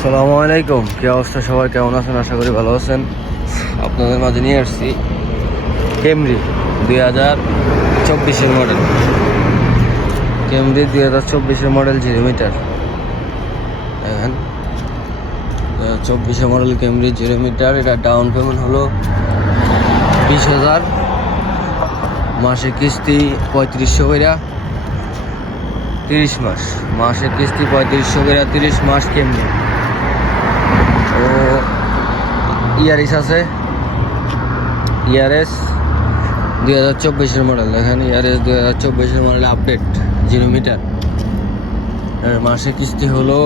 আসসালামু আলাইকুম। কি অবস্থা সবাই? কেমন আছেন? আশা করি ভালো আছেন। আপনাদের মাঝে নিয়ে আসছি কেমরি দুই হাজার চব্বিশের মডেল কেমরি দুই হাজার চব্বিশের মডেল জিরো মিটার দেখেন চব্বিশে মডেল কেমরি জিরো মিটার এটা ডাউন পেমেন্ট হলো বিশ হাজার। মাসে কিস্তি পঁয়ত্রিশশো কইরা তিরিশ মাস। মাসের কিস্তি পঁয়ত্রিশশো করে তিরিশ মাস কেমনি ও ইয়ারিস আছে। ইয়ারএস দুই হাজার চব্বিশের মডেল দেখেন। ইয়ারএস দুই হাজার চব্বিশের মডেল আপডেট জিরো মিটার মাসে কিস্তি হলো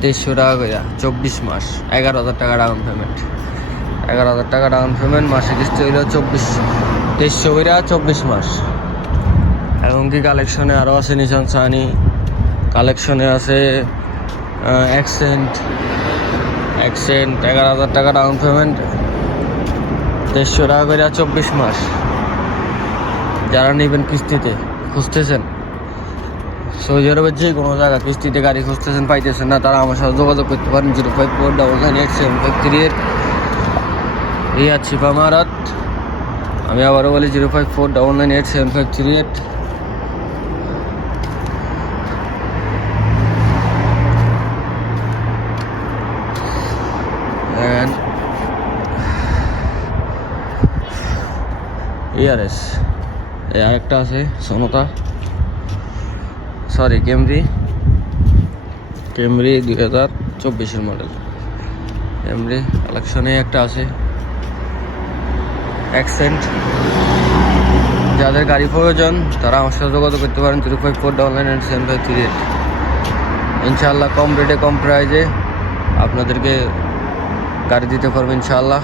তেইশশো টাকা করে চব্বিশ মাস, এগারো হাজার টাকা ডাউন পেমেন্ট এগারো হাজার টাকা ডাউন পেমেন্ট মাসে কিস্তি হইল চব্বিশ, তেইশশো করে চব্বিশ মাস। এমনকি কালেকশনে আরও আছে নিশান সানি কালেকশনে আছে অ্যাক্সেন্ট অ্যাক্সেন্ট এগারো হাজার টাকা ডাউন পেমেন্ট দেড়শো টাকা করে চব্বিশ মাস। যারা নেবেন কিস্তিতে, খুঁজতেছেন। সৌদি আরবের যে কোনো জায়গা কিস্তিতে গাড়ি খুঁজতেছেন, পাইতেছেন না, তারা আমার সাথে যোগাযোগ করতে পারেন, zero five four double nine eight seven five three eight. Riya ছিপা মারাত আমি আবারও বলি, zero five four double nine eight seven five three eight. ইয়ারএস এই আরেকটা আছে, সমতা। সরি কেমরি কেমরি দুই হাজার চব্বিশের মডেল কেমরি কালেকশনে একটা আছে। অ্যাক্সেন্ট যাদের গাড়ি প্রয়োজন, তারা আমার সাথে যোগাযোগ করতে পারেন three five four double nine seven five three eight ইনশাআল্লাহ কম রেটে কম প্রাইজে আপনাদেরকে গাড়ি দিতে পারব ইনশাআল্লাহ।